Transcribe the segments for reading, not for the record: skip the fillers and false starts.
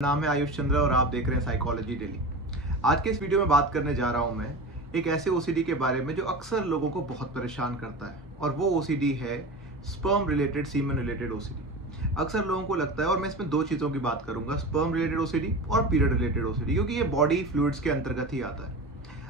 नाम है आयुष चंद्र और आप देख रहे हैं साइकोलॉजी डेली। आज के इस वीडियो में बात करने जा रहा हूं मैं एक ऐसे ओसीडी के बारे में जो अक्सर लोगों को बहुत परेशान करता है, और वो ओसीडी है sperm related, semen related OCD. अक्सर लोगों को लगता है, और मैं इसमें दो चीज़ों की बात करूंगा, स्पर्म रिलेटेड ओसीडी और पीरियड रिलेटेड ओसीडी, क्योंकि ये बॉडी फ्लूइड्स के अंतर्गत ही आता है।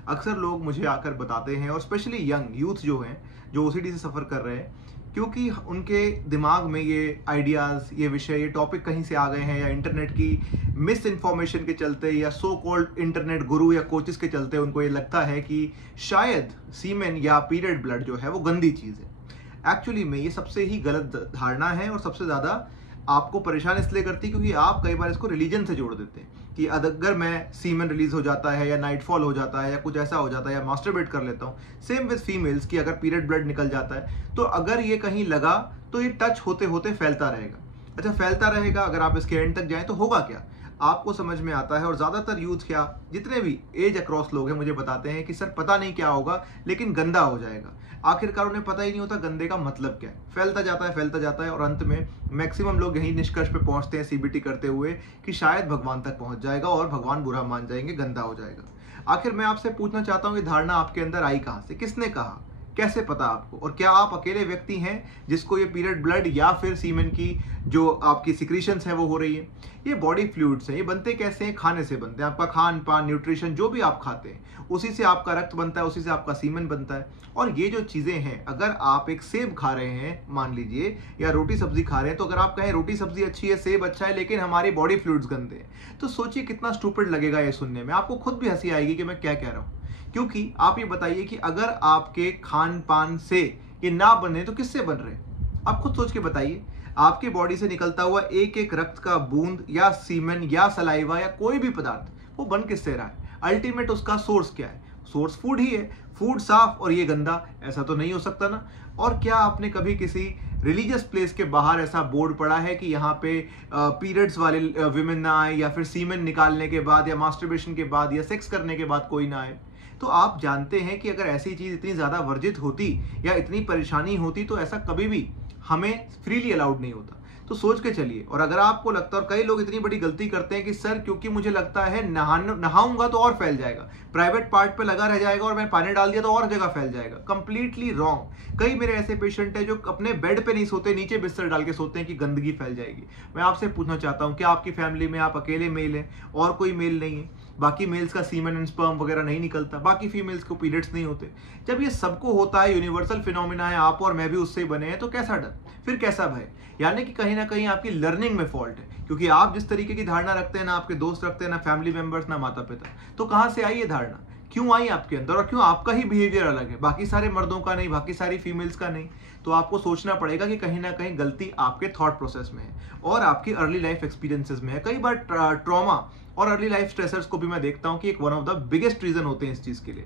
अक्सर लोग मुझे आकर बताते हैं, और स्पेशली यंग यूथ जो हैं, जो ओसीडी से सफ़र कर रहे हैं, क्योंकि उनके दिमाग में ये आइडियाज़, ये विषय, ये टॉपिक कहीं से आ गए हैं, या इंटरनेट की मिस इन्फॉर्मेशन के चलते, या सो कॉल्ड इंटरनेट गुरु या कोचेस के चलते उनको ये लगता है कि शायद सीमेन या पीरियड ब्लड जो है वो गंदी चीज़ है। एक्चुअली में ये सबसे ही गलत धारणा है, और सबसे ज़्यादा आपको परेशान इसलिए करती है क्योंकि आप कई बार इसको रिलीजन से जोड़ देते हैं कि अगर मैं सीमन रिलीज हो जाता है, या नाइटफॉल हो जाता है, या कुछ ऐसा हो जाता है, या मास्टरबेट कर लेता हूँ। सेम विद फीमेल्स की अगर पीरियड ब्लड निकल जाता है तो अगर ये कहीं लगा तो ये टच होते होते फैलता रहेगा। अच्छा, फैलता रहेगा, अगर आप इसके एंड तक जाएं तो होगा क्या, आपको समझ में आता है। और ज़्यादातर यूथ, क्या जितने भी एज अक्रॉस लोग हैं, मुझे बताते हैं कि सर पता नहीं क्या होगा लेकिन गंदा हो जाएगा। आखिरकार उन्हें पता ही नहीं होता गंदे का मतलब क्या है। फैलता जाता है और अंत में मैक्सिमम लोग यही निष्कर्ष पे पहुंचते हैं सीबीटी करते हुए कि शायद भगवान तक पहुंच जाएगा और भगवान बुरा मान जाएंगे, गंदा हो जाएगा। आखिर मैं आपसे पूछना चाहता हूँ, ये धारणा आपके अंदर आई कहाँ से, किसने कहा, कैसे पता आपको, और क्या आप अकेले व्यक्ति हैं जिसको ये पीरियड ब्लड या फिर सीमेन की जो आपकी सिक्रीशंस है वो हो रही है। ये बॉडी फ्लूइड्स हैं, ये बनते कैसे हैं, खाने से बनते हैं। आपका खान पान, न्यूट्रिशन, जो भी आप खाते हैं उसी से आपका रक्त बनता है, उसी से आपका सीमेन बनता है। और ये जो चीज़ें हैं, अगर आप एक सेब खा रहे हैं मान लीजिए, या रोटी सब्जी खा रहे हैं, तो अगर आप कहें रोटी सब्जी अच्छी है, सेब अच्छा है, लेकिन हमारी बॉडी फ्लूइड्स गंदे हैं, तो सोचिए कितना स्टूपिड लगेगा ये सुनने में। आपको खुद भी हंसी आएगी कि मैं क्या कह रहा हूँ। क्योंकि आप ये बताइए कि अगर आपके खान पान से ये ना बने तो किससे बन रहे हैं, आप खुद सोच के बताइए। आपके बॉडी से निकलता हुआ एक एक रक्त का बूंद, या सीमेन, या सलाइवा, या कोई भी पदार्थ, वो बन किससे रहा है। अल्टीमेट उसका सोर्स क्या है, सोर्स फूड ही है। फूड साफ और ये गंदा, ऐसा तो नहीं हो सकता ना। और क्या आपने कभी किसी रिलीजियस प्लेस के बाहर ऐसा बोर्ड पढ़ा है कि यहाँ पे पीरियड्स वाले विमेन ना आए, या फिर सीमेन निकालने के बाद, या मास्टरबेशन के बाद, या सेक्स करने के बाद कोई ना आए। तो आप जानते हैं कि अगर ऐसी चीज़ इतनी ज़्यादा वर्जित होती या इतनी परेशानी होती तो ऐसा कभी भी हमें फ्रीली अलाउड नहीं होता। तो सोच के चलिए। और अगर आपको लगता है, और कई लोग इतनी बड़ी गलती करते हैं कि सर क्योंकि मुझे लगता है नहाऊंगा तो और फैल जाएगा, प्राइवेट पार्ट पे लगा रह जाएगा, और मैं पानी डाल दिया तो और जगह फैल जाएगा। Completely wrong. कई मेरे ऐसे पेशेंट हैं जो अपने बेड पे नहीं सोते, नीचे बिस्तर डाल के सोते हैं कि गंदगी फैल जाएगी। मैं आपसे पूछना चाहता हूँ, क्या आपकी फैमिली में आप अकेले मेल हैं और कोई मेल नहीं है? बाकी मेल्स का सीमेन एंड स्पर्म वगैरह नहीं निकलता, बाकी फीमेल्स को पीरियड्स नहीं होते। जब ये सबको होता है, यूनिवर्सल फिनोमिना है, आप और मैं भी उससे ही बने हैं, तो कैसा डर, फिर कैसा भय? यानी कि कहीं ना कहीं आपकी लर्निंग में फॉल्ट है, क्योंकि आप जिस तरीके की धारणा रखते हैं, ना आपके दोस्त रखते हैं, ना फैमिली मेंबर्स, ना माता पिता। तो कहाँ से आई ये धारणा, क्यों आई आपके अंदर, और क्यों आपका ही बिहेवियर अलग है, बाकी सारे मर्दों का नहीं, बाकी सारी फीमेल्स का नहीं? तो आपको सोचना पड़ेगा कि कहीं ना कहीं गलती आपके थॉट प्रोसेस में है, और आपकी अर्ली लाइफ एक्सपीरियंसेस में है। कई बार ट्रॉमा और अर्ली लाइफ स्ट्रेसर्स को भी मैं देखता हूं कि एक one of the biggest reason होते हैं इस चीज के लिए।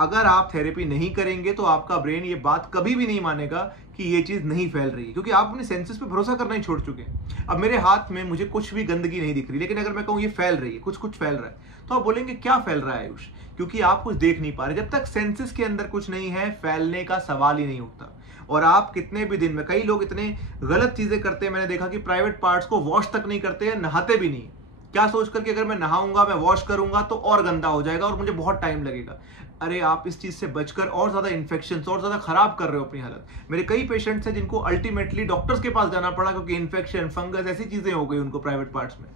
अगर आप थेरेपी नहीं करेंगे तो आपका ब्रेन ये बात कभी भी नहीं मानेगा कि ये चीज नहीं फैल रही है, क्योंकि आप अपने सेंसेस पे भरोसा करना ही छोड़ चुके हैं। अब मेरे हाथ में मुझे कुछ भी गंदगी नहीं दिख रही, लेकिन अगर मैं कहूँ ये फैल रही है, कुछ कुछ फैल रहा है, तो आप बोलेंगे क्या फैल रहा है आयुष, क्योंकि आप कुछ देख नहीं पा रहे। जब तक सेंसेस के अंदर कुछ नहीं है, फैलने का सवाल ही नहीं उठता। और आप कितने भी दिन में, कई लोग इतने गलत चीजें करते हैं, मैंने देखा कि प्राइवेट पार्ट्स को वॉश तक नहीं करते हैं, नहाते भी नहीं। क्या सोच करके, अगर मैं नहाऊंगा, मैं वॉश करूंगा तो और गंदा हो जाएगा और मुझे बहुत टाइम लगेगा। अरे आप इस चीज से बचकर और ज्यादा इन्फेक्शंस और ज्यादा खराब कर रहे हो अपनी हालत। मेरे कई पेशेंट्स हैं जिनको अल्टीमेटली डॉक्टर्स के पास जाना पड़ा, क्योंकि इन्फेक्शन, फंगस, ऐसी चीजें हो गई उनको प्राइवेट पार्ट्स में।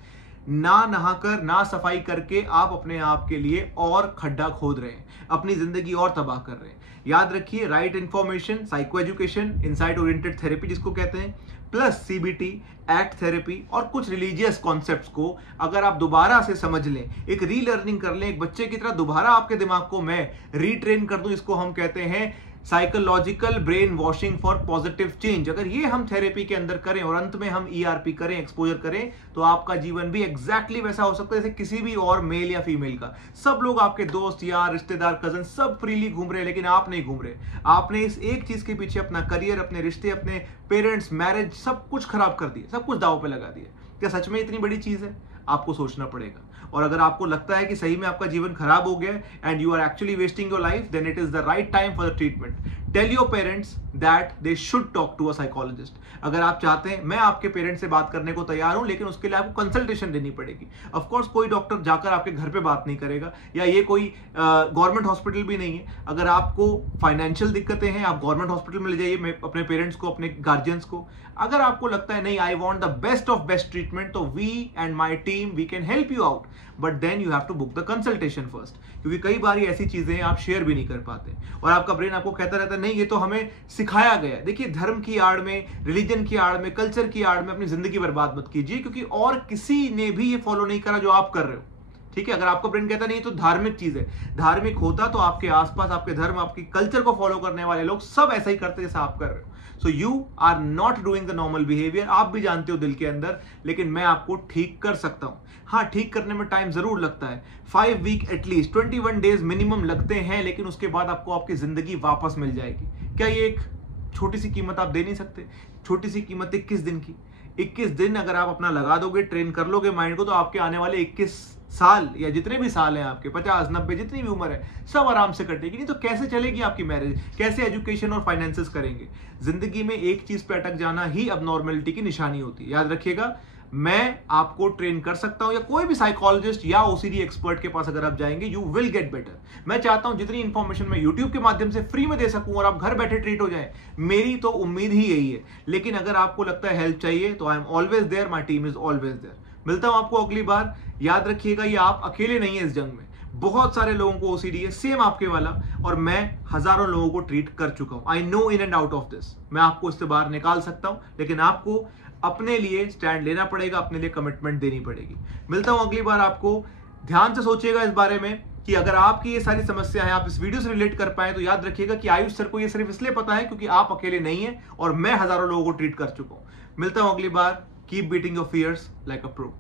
ना नहाकर, ना सफाई करके आप अपने आप के लिए और खड्डा खोद रहे हैं, अपनी जिंदगी और तबाह कर रहे हैं। याद रखिए, right information, psycho education, insight oriented therapy जिसको कहते हैं, प्लस सीबीटी, एक्ट थेरेपी, और कुछ रिलीजियस कॉन्सेप्ट्स को अगर आप दोबारा से समझ लें, एक रीलर्निंग कर लें, एक बच्चे की तरह दोबारा आपके दिमाग को मैं रीट्रेन कर दूं, इसको हम कहते हैं psychological brain washing for positive change. अगर ये हम थेरेपी के अंदर करें और अंत में हम ईआरपी करें, एक्सपोजर करें, तो आपका जीवन भी एग्जैक्टली वैसा हो सकता है जैसे किसी भी और मेल या फीमेल का। सब लोग, आपके दोस्त, यार, रिश्तेदार, कजन, सब फ्रीली घूम रहे हैं, लेकिन आप नहीं घूम रहे। आपने इस एक चीज के पीछे अपना करियर, अपने रिश्ते, अपने पेरेंट्स, मैरिज, सब कुछ खराब कर दिया, सब कुछ दांव पे लगा दिया। क्या सच में इतनी बड़ी चीज है? आपको सोचना पड़ेगा। और अगर आपको लगता है कि सही में आपका जीवन खराब हो गया and you are actually wasting your life, then it is the right time for the treatment. Tell your parents that they should talk to a psychologist. अगर आप चाहते हैं, मैं आपके पेरेंट्स से बात करने को तैयार हूं, लेकिन उसके लिए आपको कंसल्टेशन देनी पड़ेगी। ऑफ कोर्स कोई डॉक्टर जाकर आपके घर पे बात नहीं करेगा, या ये कोई गवर्नमेंट हॉस्पिटल भी नहीं है। अगर आपको फाइनेंशियल दिक्कतें हैं, आप गवर्नमेंट हॉस्पिटल में ले जाइए अपने पेरेंट्स को, अपने गार्जियंस को। अगर आपको लगता है नहीं, I want the best of best treatment, तो we and my team we can help you out, but then you have to book the consultation first. क्योंकि कई बार ऐसी चीजें आप शेयर भी नहीं कर पाते और आपका ब्रेन आपको कहता रहता है नहीं, ये तो हमें सिखाया गया है। देखिए, धर्म की आड़ में, रिलीजन की आड़ में, कल्चर की आड़ में अपनी जिंदगी बर्बाद मत कीजिए, क्योंकि और किसी ने भी ये फॉलो नहीं करा जो आप कर रहे हो। ठीक है, अगर आपका ब्रेन कहता नहीं तो धार्मिक चीज है, धार्मिक होता तो आपके आसपास, आपके धर्म, आपकी कल्चर को फॉलो करने वाले लोग सब ऐसा ही करते जैसा आप कर रहे हो। So you are not doing the normal behaviour, आप भी जानते हो दिल के अंदर, लेकिन मैं आपको ठीक कर सकता हूं। हाँ, ठीक करने में टाइम जरूर लगता है, 5 वीक एटलीस्ट, 21 डेज मिनिमम लगते हैं, लेकिन उसके बाद आपको आपकी जिंदगी वापस मिल जाएगी। क्या ये एक छोटी सी कीमत आप दे नहीं सकते? छोटी सी कीमत 21 दिन की। 21 दिन अगर आप अपना लगा दोगे, ट्रेन कर लोगे माइंड को, तो आपके आने वाले 21 साल या जितने भी साल हैं आपके, 50, 90, जितनी भी उम्र है, सब आराम से कटेगी। नहीं तो कैसे चलेगी आपकी मैरिज, कैसे एजुकेशन और फाइनेंसेस करेंगे? जिंदगी में एक चीज पे अटक जाना ही अब नॉर्मलिटी की निशानी होती है। याद रखिएगा, मैं आपको ट्रेन कर सकता हूं, या कोई भी साइकोलॉजिस्ट या ओसीडी एक्सपर्ट के पास अगर आप जाएंगे, यू विल गेट बेटर। मैं चाहता हूं जितनी इंफॉर्मेशन मैं यूट्यूब के माध्यम से फ्री में दे सकूं और आप घर बैठे ट्रीट हो जाए, मेरी तो उम्मीद ही यही है। लेकिन अगर आपको लगता है हेल्प चाहिए, तो I am always there, my team is always there. मिलता हूं आपको अगली बार। याद रखिएगा, ये आप अकेले नहीं है इस जंग में, बहुत सारे लोगों को ओसीडी है, सेम आपके वाला, और मैं हजारों लोगों को ट्रीट कर चुका हूं। I know in and out of this. मैं आपको इससे बाहर निकाल सकता हूं, लेकिन आपको अपने लिए स्टैंड लेना पड़ेगा, अपने लिए कमिटमेंट देनी पड़ेगी। मिलता हूं अगली बार। आपको ध्यान से सोचिएगा इस बारे में कि अगर आपकी ये सारी समस्या है, आप इस वीडियो से रिलेट कर पाए, तो याद रखिएगा कि आयुष सर को ये सिर्फ इसलिए पता है क्योंकि आप अकेले नहीं है और मैं हजारों लोगों को ट्रीट कर चुका हूं। मिलता हूं अगली बार। Keep beating your fears like a pro.